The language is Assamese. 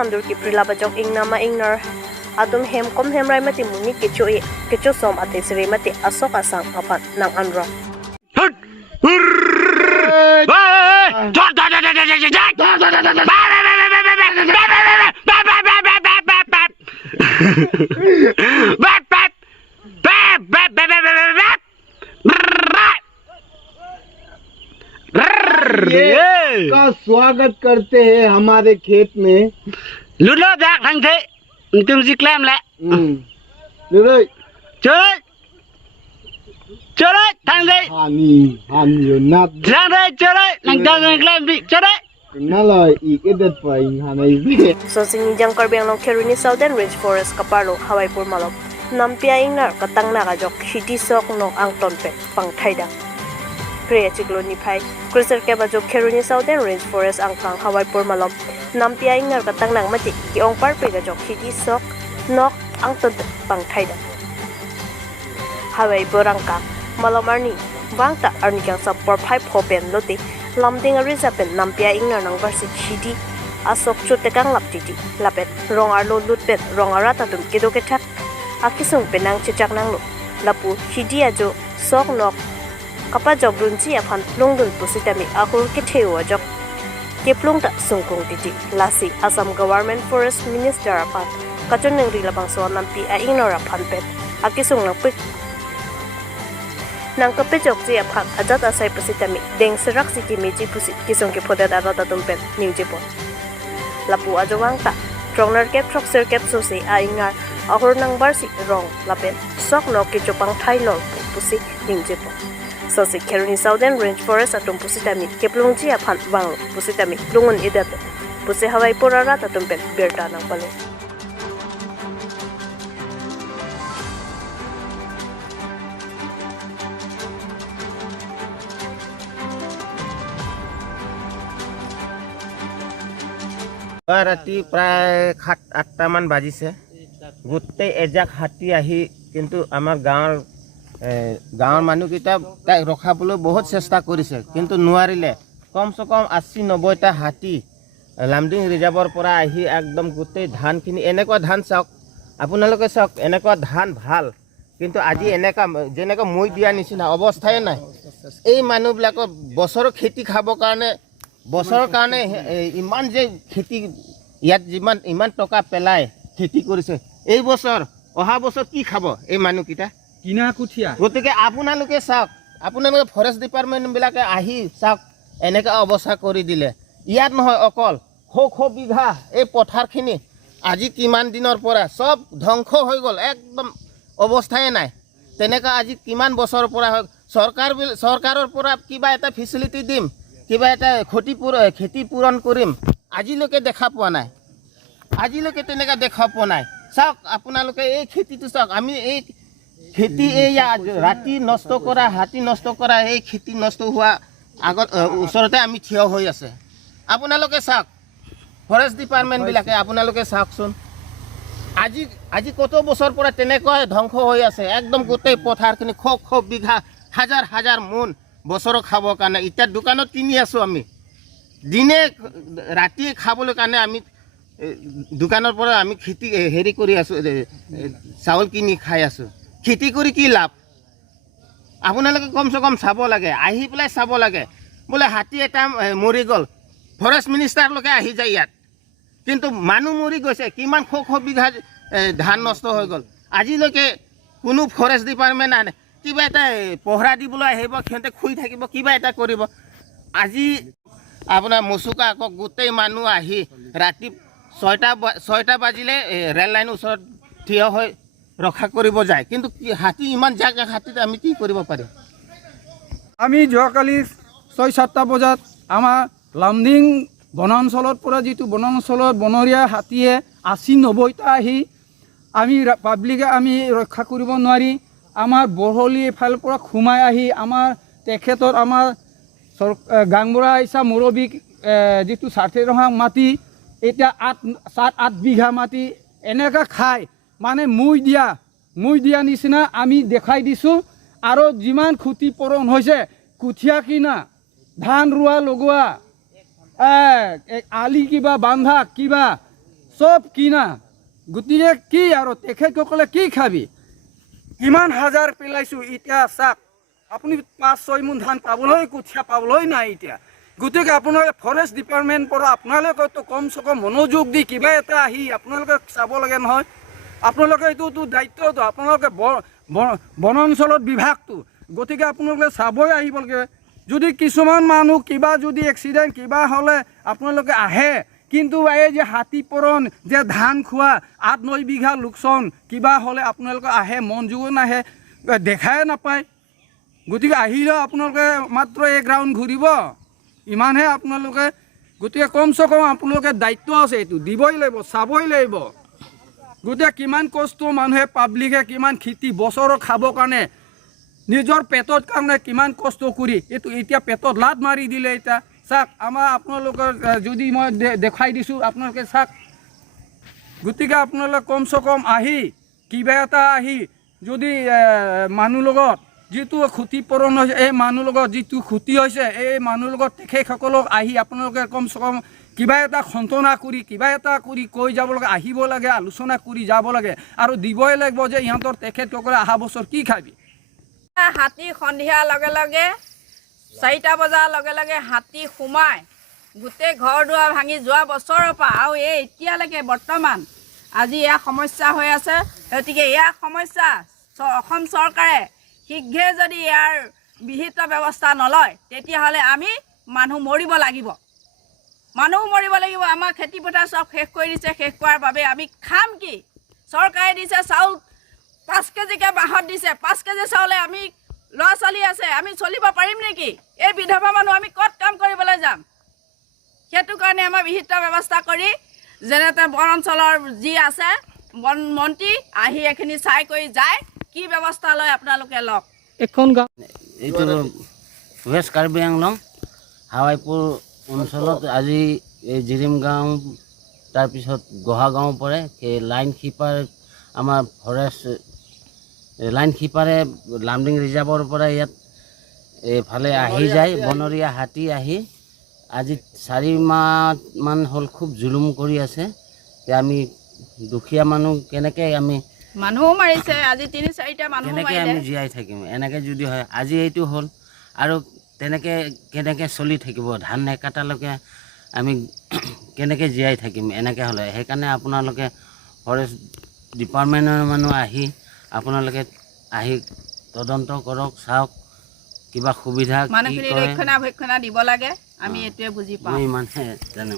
namdur ki prilaba jok ing nama ingnar atum hem kom hem rai mati muni kecho som ate sri mati asok asang apat nang anro का स्वागत करते हैं हमारे खेत में लुलो dak thang thế từng gì làm lại được rồi chơi đấy thang thế Hani nát thang thế chơi đấy thằng ta làm gì chơi đấy nó lời ý cái đất phải Hani so sing jang karbiang long keruni southern ridge forest kaparlo hawai pur malok nampia ingnar katang na ka jok khiti sok no ang tonpe pang thaida Priya Chikloni Pai, Cruiser Kebajo Keruni Southern Range Forest Angkang Hawaii Purmalom, Nampia Ingar Katang Nang Mati, Kiong Parpega Jok Hidi Sok, Nok Angton Pang Taida. Hawaii Burangka, Malamarni, Wangta Arnikang Support Pipe Hopen Loti, Lamding Arizapen, Nampia Ingar Nang Versi Hidi, Asok Chutekang Laptiti, Lapet, Rong Arlo Lutpet, Rong Aratatum Kidoketak, Akisung Penang Chichak Nanglo, Lapu, Hidi Ajo, Sok Nok, kapag jog lunci apan plung dun pusitami akur kitheu jog ke plung ta sungkung titi lasi Assam Government Forest Minister apan kachon nang rilabang so nampi a ignora phan pet akisung nang pik nang kape jog ji apan ajat asai pusitami deng serak siki meji pusi kisung ke phodat arata tumpen niujepo lapu ajowang ta stronger cap troxer cap so se a ingar ahur nang barsi rong lapen sok no ke chopang thailor pusi niujepo so si Keruni Southern Range Forest atum pusitami keplung ji aphan wang pusitami lungun idat pusi Hawaii porara tatum pen berta nang palo ৰাতি প্ৰায় 7-8টা মান বাজিছে গোটেই এজাক হাতী আহি কিন্তু আমাৰ গাঁৱৰ মানুহকেইটা তাইক ৰখাবলৈ বহুত চেষ্টা কৰিছে কিন্তু নোৱাৰিলে কমসে কম 80-90টা হাতী লামডিং ৰিজাৰ্ভৰ পৰা আহি একদম গোটেই ধানখিনি এনেকুৱা ধান চাওক আপোনালোকে চাওক এনেকুৱা ধান ভাল কিন্তু আজি এনেকুৱা যেনেকুৱা মই দিয়া নিচিনা অৱস্থাই নাই এই মানুহবিলাকৰ বছৰৰ খেতি খাবৰ কাৰণে ইমান যে খেতি ইয়াত ইমান টকা পেলাই খেতি কৰিছে এই বছৰ অহা বছৰ কি খাব এই মানুহকেইটা কিনা কুঠিয়া গতিকে আপোনালোকে চাওক আপোনালোকে ফৰেষ্ট ডিপাৰ্টমেণ্টবিলাকে আহি চাওক এনেকুৱা অৱস্থা কৰি দিলে ইয়াত নহয় অকল শ বিঘা এই পথাৰখিনি আজি কিমান দিনৰ পৰা সব ধ্বংস হৈ গ'ল একদম অৱস্থাই নাই তেনেকুৱা আজি কিমান বছৰৰ পৰা হয় চৰকাৰৰ পৰা কিবা এটা ফেচিলিটি দিম কিবা এটা খেতি পূৰণ কৰিম আজিলৈকে দেখা পোৱা নাই আজিলৈকে তেনেকুৱা দেখা পোৱা নাই চাওক আপোনালোকে এই খেতিটো চাওক আমি এই খেতি এই ৰাতি নষ্ট কৰা হাতী নষ্ট কৰা এই খেতি নষ্ট হোৱা আগত ওচৰতে আমি থিয় হৈ আছে আপোনালোকে চাওক ফৰেষ্ট ডিপাৰ্টমেণ্টবিলাকে আপোনালোকে চাওকচোন আজি কত বছৰ পৰা তেনেকৈ ধ্বংস হৈ আছে একদম গোটেই পথাৰখিনি শ বিঘা হাজাৰ মোন বছৰৰ খাবৰ কাৰণে এতিয়া দোকানত কিনি আছো আমি দিনে ৰাতি খাবলৈ কাৰণে আমি দোকানৰ পৰা আমি খেতি হেৰি কৰি আছো চাউল কিনি খাই আছো খেতি কৰি কি লাভ আপোনালোকে কমসে কম চাব লাগে আহি পেলাই চাব লাগে বোলে হাতী এটা মৰি গ'ল ফৰেষ্ট মিনিষ্টাৰলৈকে আহি যায় ইয়াত কিন্তু মানুহ মৰি গৈছে কিমান শ বিঘা ধান নষ্ট হৈ গ'ল আজিলৈকে কোনো ফৰেষ্ট ডিপাৰ্টমেণ্ট আনে কিবা এটা পহৰা দিবলৈ আহিব সিহঁতে খুই থাকিব কিবা এটা কৰিব আজি আপোনাৰ মচুকা আকৌ গোটেই মানুহ আহি ৰাতি 6টা বাজিলে ৰেল লাইনৰ ওচৰত থিয় হৈ ৰক্ষা কৰিব যায় কিন্তু হাতী ইমান জাগা হাতীত আমি কি কৰিব পাৰিম আমি যোৱাকালি 6-7টা বজাত আমাৰ লামডিং বনাঞ্চলৰ পৰা যিটো বনাঞ্চলত বনৰীয়া হাতীয়ে 80-90টা আহি আমি পাব্লিকে আমি ৰক্ষা কৰিব নোৱাৰি আমাৰ বহলি এফালৰ পৰা খুমাই আহি আমাৰ তেখেতৰ আমাৰ গাংবৰা ইছা মুৰবীক যিটো স্বাৰ্থে ৰহা মাটি এতিয়া 7-8 বিঘা মাটি এনেকৈ খাই মানে মুই দিয়া নিচিনা আমি দেখাই দিছোঁ আৰু যিমান ক্ষতিপূৰণ হৈছে কুঠিয়া কিনা ধান ৰোৱা লগোৱা আলি কিবা বান্ধা কিবা চব কিনা গতিকে কি আৰু তেখেতসকলে কি খাবি কিমান হাজাৰ পেলাইছোঁ এতিয়া চাওক আপুনি 5-6 মোন ধান পাবলৈ কঠীয়া পাবলৈ নাই এতিয়া গতিকে আপোনালোকে ফৰেষ্ট ডিপাৰ্টমেণ্ট পৰা আপোনালোকেতো কমচে কম মনোযোগ দি কিবা এটা আহি আপোনালোকে চাব লাগে নহয় আপোনালোকে এইটোতো দায়িত্বটো আপোনালোকে বনাঞ্চলত বিভাগটো গতিকে আপোনালোকে চাবই আহিব লাগে যদি কিছুমান মানুহ কিবা যদি এক্সিডেণ্ট কিবা হ'লে আপোনালোকে আহে কিন্তু এই যে হাতীপৰণ যে ধান খোৱা 8-9 বিঘা লোকচান কিবা হ'লে আপোনালোকে আহে মন যোগ নাহে দেখাই নাপায় গতিকে আহিলেও আপোনালোকে মাত্ৰ এক ৰাউণ্ড ঘূৰিব ইমানহে আপোনালোকে গতিকে কমচে কম আপোনালোকে দায়িত্ব আছে এইটো দিবই লাগিব চাবই লাগিব গতিকে কিমান কষ্ট মানুহে পাব্লিকে কিমান খেতি বছৰৰ খাবৰ কাৰণে নিজৰ পেটৰ কাৰণে কিমান কষ্ট কৰি এইটো এতিয়া পেটত লাত মাৰি দিলে এতিয়া চাওক আমাৰ আপোনালোকৰ যদি মই দেখাই দিছোঁ আপোনালোকে চাওক গতিকে আপোনালোকে কমচে কম আহি কিবা এটা আহি যদি মানুহ লগত যিটো ক্ষতিপূৰণ হৈছে এই মানুহ লগত যিটো ক্ষতি হৈছে এই মানুহ লগত তেখেতসকলক আহি আপোনালোকে কমচে কম কিবা এটা সন্তনা কৰি কিবা এটা কৰি কৈ যাব লাগে আহিব লাগে আলোচনা কৰি যাব লাগে আৰু দিবই লাগিব যে ইহঁতৰ তেখেতসকলে অহা বছৰ কি খাবি হাতী সন্ধিয়াৰ লগে লগে 4টা বজাৰ লগে লগে হাতী সোমাই গোটেই ঘৰ দুৱাৰ ভাঙি যোৱা বছৰৰ পৰা আৰু এই এতিয়ালৈকে বৰ্তমান আজি এয়া সমস্যা হৈ আছে গতিকে এয়া সমস্যা অসম চৰকাৰে শীঘ্ৰে যদি ইয়াৰ বিহিত ব্যৱস্থা নলয় তেতিয়াহ'লে আমি মানুহ মৰিব লাগিব আমাৰ খেতি পথাৰ চব শেষ কৰি দিছে শেষ কৰাৰ বাবে আমি খাম কি চৰকাৰে দিছে চাউল 5 কেজিকে বাহত দিছে 5 কেজি চাউলে আমি ল'ৰা ছোৱালী আছে আমি চলিব পাৰিম নেকি এই বিধৱা মানুহ আমি ক'ত কাম কৰিবলৈ যাম সেইটো কাৰণে আমাৰ বিহিত ব্যৱস্থা কৰি যেনেতে বন অঞ্চলৰ যি আছে বন মন্ত্ৰী আহি এখিনি চাই কৰি যায় কি ব্যৱস্থা লয় আপোনালোকে লওক এখন গাঁও এইটো ৱেষ্ট কাৰ্বি আংলং হাৱাইপুৰ অঞ্চলত আজি এই জিৰিম গাঁও তাৰপিছত গোহা গাঁও পৰে সেই লাইন কিপাৰ আমাৰ ফৰেষ্ট লাইন কিপাৰে লামডিং ৰিজাৰ্ভৰ পৰা ইয়াত এইফালে আহি যায় বনৰীয়া হাতী আহি আজি 4 মাহমান হ'ল খুব জুলুম কৰি আছে আমি দুখীয়া মানুহ কেনেকৈ আমি মানুহো মাৰিছে আজি 3-4টা মানুহ কেনেকৈ মাৰিলে আমি জীয়াই থাকিম এনেকৈ যদি হয় আজি এইটো হ'ল আৰু তেনেকৈ কেনেকৈ চলি থাকিব ধান নেকাটালৈকে আমি কেনেকৈ জীয়াই থাকিম এনেকৈ হ'লে সেইকাৰণে আপোনালোকে ফৰেষ্ট ডিপাৰ্টমেণ্টৰ মানুহ আহি আপোনালোকে আহি তদন্ত কৰক চাওক কিবা সুবিধা মানুহখিনি ৰক্ষণাবেক্ষণা দিব লাগে আমি এইটোৱে বুজি পাওঁ মই ইমানহে জানো